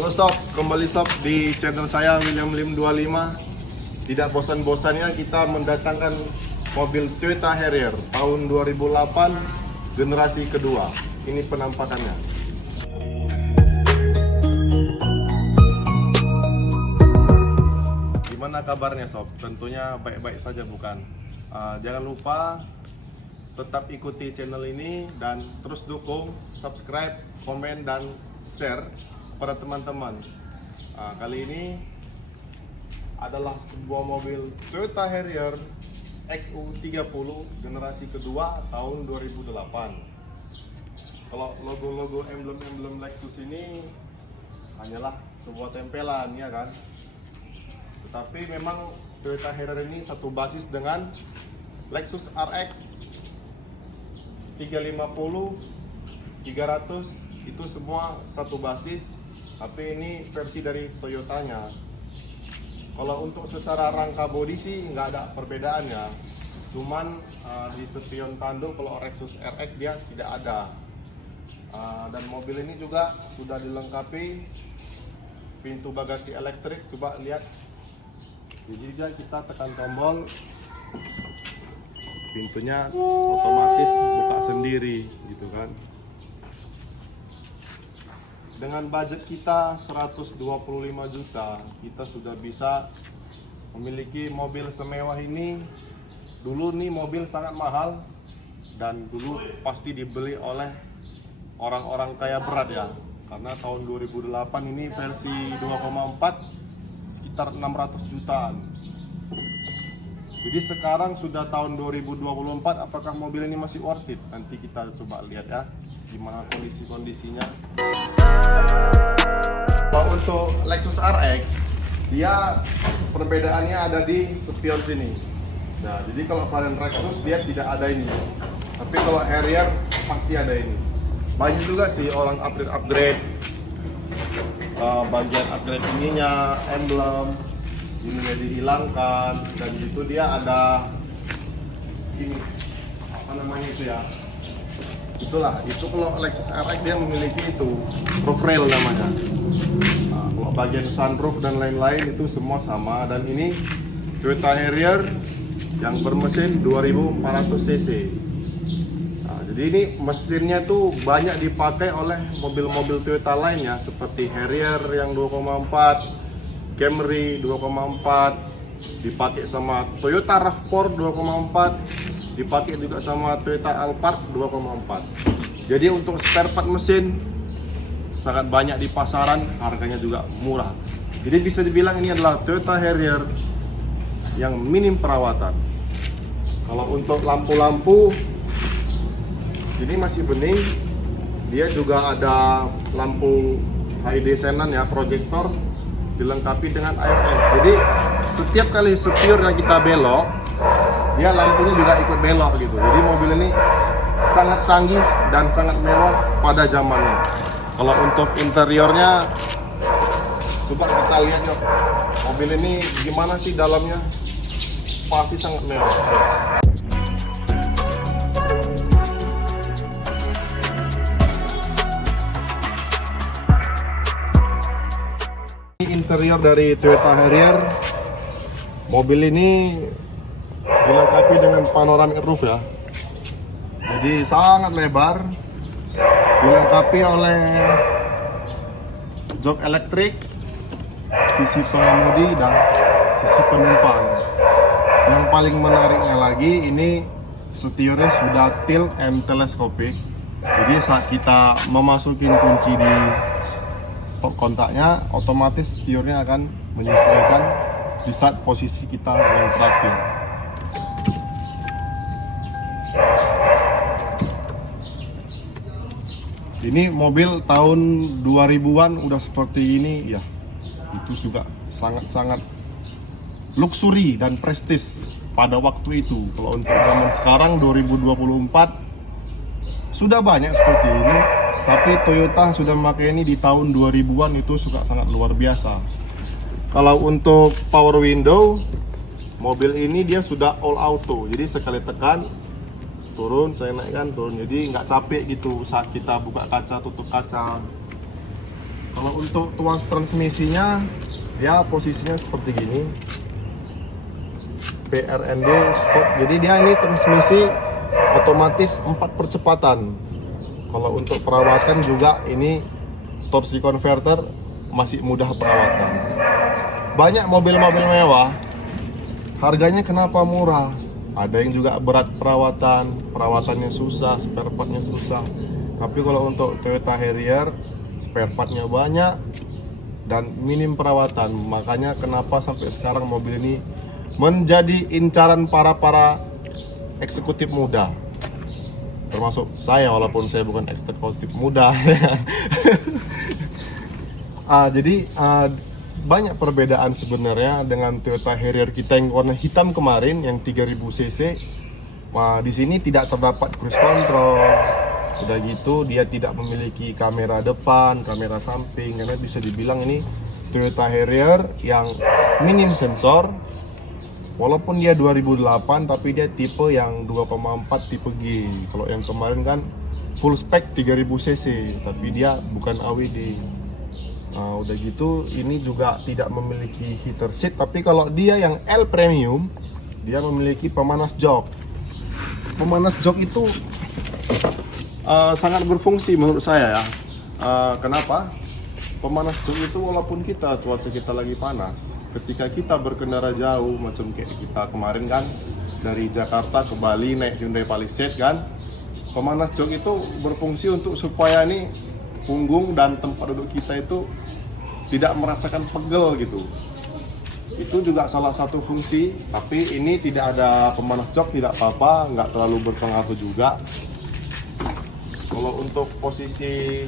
Halo sob, kembali sob di channel saya William Lim 25. Tidak bosan-bosannya kita mendatangkan mobil Toyota Harrier tahun 2008 generasi kedua. Ini penampakannya. Gimana kabarnya sob? Tentunya baik-baik saja bukan? Jangan lupa tetap ikuti channel ini dan terus dukung, subscribe, komen, dan share pada teman-teman. Kali ini adalah sebuah mobil Toyota Harrier XU30 generasi kedua tahun 2008. Kalau logo-logo emblem-emblem Lexus ini hanyalah sebuah tempelan, ya kan? Tetapi memang Toyota Harrier ini satu basis dengan Lexus RX 350, 300, itu semua satu basis. Tapi ini versi dari Toyotanya. Kalau untuk secara rangka bodi sih nggak ada perbedaannya. Cuman di spion tanduk kalau Lexus RX dia tidak ada. Dan mobil ini juga sudah dilengkapi pintu bagasi elektrik. Coba lihat. Jadi kita tekan tombol, pintunya otomatis buka sendiri, gitu kan. Dengan budget kita 125 juta, kita sudah bisa memiliki mobil semewah ini. Dulu nih mobil sangat mahal dan dulu pasti dibeli oleh orang-orang kaya berat ya. Karena tahun 2008 ini versi 2,4 sekitar 600 jutaan. Jadi sekarang sudah tahun 2024, apakah mobil ini masih worth it? Nanti kita coba lihat ya, gimana kondisinya. Kalau untuk Lexus RX, dia perbedaannya ada di spion sini. Nah, jadi kalau varian Lexus dia tidak ada ini. Tapi kalau Harrier pasti ada ini. Banyak juga sih orang upgrade bagian upgrade ininya, emblem ini dihilangkan, dan itu dia ada ini apa namanya itu ya, itulah itu kalau Lexus RX dia memiliki itu roof rail namanya. Kalau bagian sunroof dan lain-lain itu semua sama. Dan ini Toyota Harrier yang bermesin 2400 cc. Jadi ini mesinnya tuh banyak dipakai oleh mobil-mobil Toyota lainnya seperti Harrier yang 2,4, Camry 2,4, dipakai sama Toyota RAV4 2,4, dipakai juga sama Toyota Alphard 2,4. Jadi untuk spare part mesin sangat banyak di pasaran, harganya juga murah. Jadi bisa dibilang ini adalah Toyota Harrier yang minim perawatan. Kalau untuk lampu-lampu ini masih bening, dia juga ada lampu HID Xenon ya, proyektor, dilengkapi dengan AFS. Jadi setiap kali setir yang kita belok, dia lampunya juga ikut belok gitu. Jadi mobil ini sangat canggih dan sangat mewah pada zamannya. Kalau untuk interiornya, coba kita lihat yuk, mobil ini gimana sih dalamnya, pasti sangat mewah. Interior dari Toyota Harrier, mobil ini dilengkapi dengan panoramic roof ya, jadi sangat lebar, dilengkapi oleh jok elektrik, sisi pengemudi dan sisi penumpang. Yang paling menariknya lagi, ini setirnya sudah tilt and telescopic, jadi saat kita memasukin kunci di stop kontaknya, otomatis setirnya akan menyesuaikan di saat posisi kita yang terakhir. Ini mobil tahun 2000-an udah seperti ini ya, itu juga sangat-sangat luxury dan prestis pada waktu itu. Kalau untuk zaman sekarang 2024 sudah banyak seperti ini, tapi Toyota sudah memakai ini di tahun 2000-an, itu sudah sangat luar biasa. Kalau untuk power window, mobil ini dia sudah all auto, jadi sekali tekan turun, saya naikkan turun, jadi nggak capek gitu saat kita buka kaca, tutup kaca. Kalau untuk tuas transmisinya, dia posisinya seperti gini, PRND Sport. Jadi dia ini transmisi otomatis 4 percepatan. Kalau untuk perawatan juga ini torsi converter masih mudah perawatan. Banyak mobil-mobil mewah, harganya kenapa murah? Ada yang juga berat perawatan, perawatannya susah, spare partnya susah. Tapi kalau untuk Toyota Harrier, spare partnya banyak dan minim perawatan. Makanya kenapa sampai sekarang mobil ini menjadi incaran para eksekutif muda. Termasuk saya, walaupun saya bukan eksekutif muda. Jadi banyak perbedaan sebenarnya dengan Toyota Harrier kita yang warna hitam kemarin yang 3000 cc. Di sini tidak terdapat cruise control. Udah gitu dia tidak memiliki kamera depan, kamera samping, karena bisa dibilang ini Toyota Harrier yang minim sensor. Walaupun dia 2008 tapi dia tipe yang 2,4 tipe G. Kalau yang kemarin kan full spec 3000 cc tapi dia bukan AWD. Udah gitu ini juga tidak memiliki heater seat, tapi kalau dia yang L premium dia memiliki pemanas jok. Pemanas jok itu sangat berfungsi menurut saya ya. Kenapa? Pemanas jok itu walaupun cuaca kita lagi panas, ketika kita berkendara jauh macam kayak kita kemarin kan dari Jakarta ke Bali naik Hyundai Palisade kan, pemanas jok itu berfungsi untuk supaya nih punggung dan tempat duduk kita itu tidak merasakan pegel gitu. Itu juga salah satu fungsi, tapi ini tidak ada pemanas jok, tidak apa-apa, nggak terlalu berpengaruh juga. Kalau untuk posisi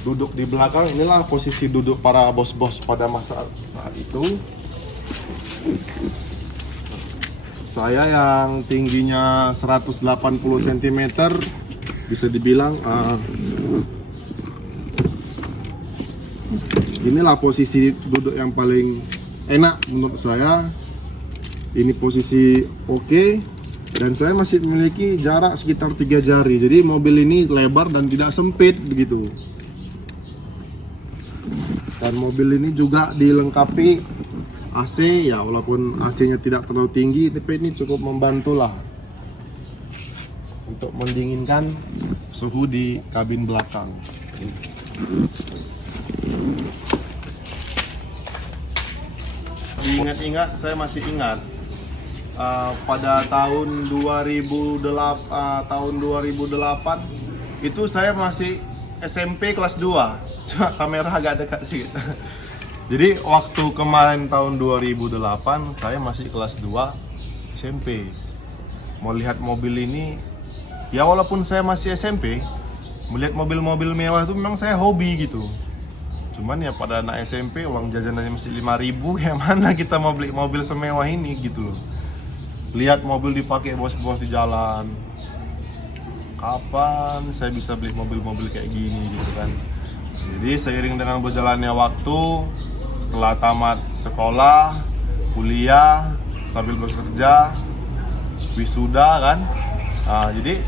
duduk di belakang, inilah posisi duduk para bos-bos pada masa saat itu. Saya yang tingginya 180 cm bisa dibilang inilah posisi duduk yang paling enak menurut saya. Ini posisi oke, dan saya masih memiliki jarak sekitar 3 jari. Jadi mobil ini lebar dan tidak sempit begitu. Dan mobil ini juga dilengkapi AC ya, walaupun AC-nya tidak terlalu tinggi, tapi ini cukup membantu lah untuk mendinginkan suhu di kabin belakang. Diingat-ingat, saya masih ingat pada tahun 2008 itu saya masih SMP kelas 2. Cuma kamera agak dekat sih. Jadi waktu kemarin tahun 2008 saya masih kelas 2 SMP. Mau lihat mobil ini, ya walaupun saya masih SMP, melihat mobil-mobil mewah itu memang saya hobi gitu. Cuman ya pada anak SMP uang jajanannya masih 5.000, ya mana kita mau beli mobil semewah ini gitu loh. Lihat mobil dipakai bos-bos di jalan, kapan saya bisa beli mobil-mobil kayak gini gitu kan. Jadi seiring dengan berjalannya waktu, setelah tamat sekolah, kuliah, sambil bekerja, wisuda kan, jadi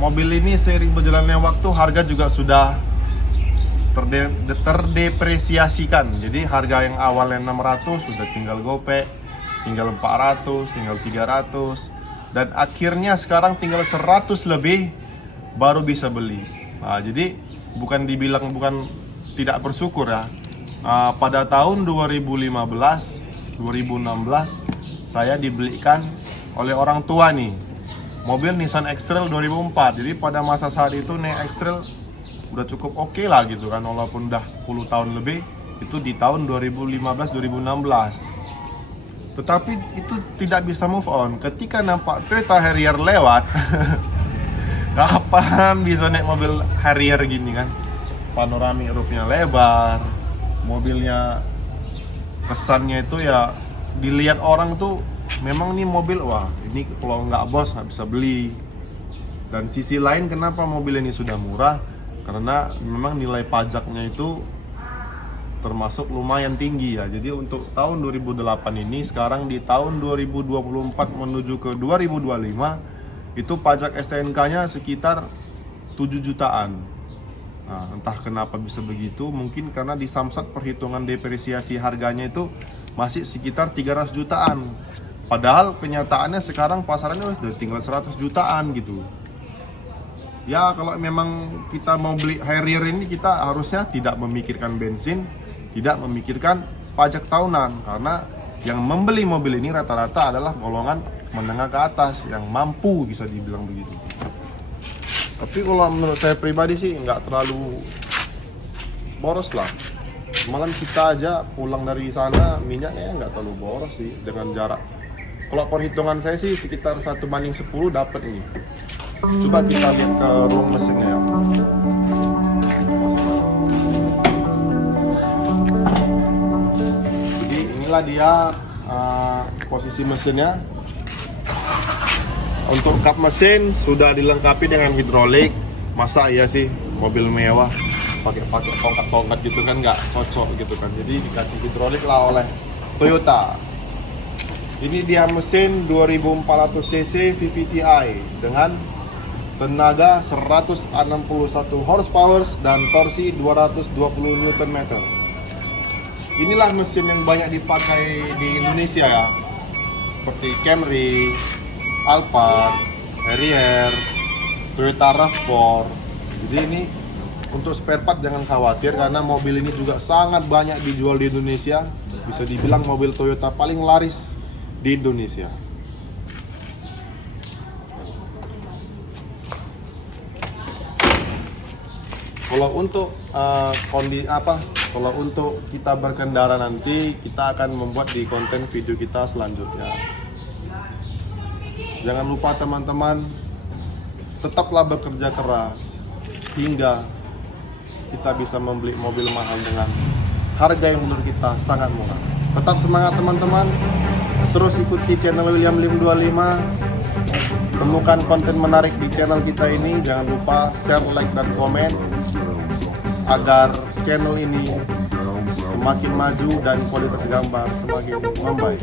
mobil ini seiring berjalannya waktu harga juga sudah terdepresiasikan. Jadi harga yang awalnya 600 sudah tinggal gopek, tinggal 400, tinggal 300, dan akhirnya sekarang tinggal 100 lebih baru bisa beli. Jadi bukan tidak bersyukur ya. Pada tahun 2015, 2016 saya dibelikan oleh orang tua nih mobil Nissan X-Trail 2004. Jadi pada masa saat itu nih X-Trail udah cukup oke lah gitu kan, walaupun udah 10 tahun lebih. Itu di tahun 2015-2016. Tetapi itu tidak bisa move on. Ketika nampak Toyota Harrier lewat, kapan bisa naik mobil Harrier gini kan? Panoramic roofnya lebar, mobilnya kesannya itu ya dilihat orang tuh memang nih mobil, wah ini kalau nggak bos nggak bisa beli. Dan sisi lain kenapa mobil ini sudah murah, karena memang nilai pajaknya itu termasuk lumayan tinggi ya. Jadi untuk tahun 2008 ini, sekarang di tahun 2024 menuju ke 2025 itu pajak STNK nya sekitar 7 jutaan. Nah, entah kenapa bisa begitu, mungkin karena di Samsat perhitungan depresiasi harganya itu masih sekitar 300 jutaan. Padahal kenyataannya sekarang pasarannya udah tinggal 100 jutaan gitu. Ya kalau memang kita mau beli Harrier ini, kita harusnya tidak memikirkan bensin, tidak memikirkan pajak tahunan, karena yang membeli mobil ini rata-rata adalah golongan menengah ke atas yang mampu, bisa dibilang begitu. Tapi kalau menurut saya pribadi sih nggak terlalu boros lah. Malam kita aja pulang dari sana minyaknya nggak terlalu boros sih dengan jarak. Kalau perhitungan saya sih sekitar 1:10 dapat ini. Coba kita lihat ke ruang mesinnya ya. Jadi inilah dia posisi mesinnya. Untuk kap mesin sudah dilengkapi dengan hidrolik. Masa iya sih mobil mewah pakai tongkat-tongkat gitu kan, nggak cocok gitu kan. Jadi dikasih hidrolik lah oleh Toyota. Ini dia mesin 2400 cc VVTi dengan tenaga 161 horsepower dan torsi 220 Nm. Inilah mesin yang banyak dipakai di Indonesia ya, seperti Camry, Alphard, Harrier, Toyota RAV4. Jadi ini untuk spare part jangan khawatir, karena mobil ini juga sangat banyak dijual di Indonesia. Bisa dibilang mobil Toyota paling laris di Indonesia. Kalau untuk kalau untuk kita berkendara nanti, kita akan membuat di konten video kita selanjutnya. Jangan lupa teman-teman, tetaplah bekerja keras hingga kita bisa membeli mobil mahal dengan harga yang menurut kita sangat murah. Tetap semangat teman-teman, terus ikuti channel William Lim 25. Temukan konten menarik di channel kita ini. Jangan lupa share, like, dan komen agar channel ini semakin maju dan kualitas gambar semakin membaik.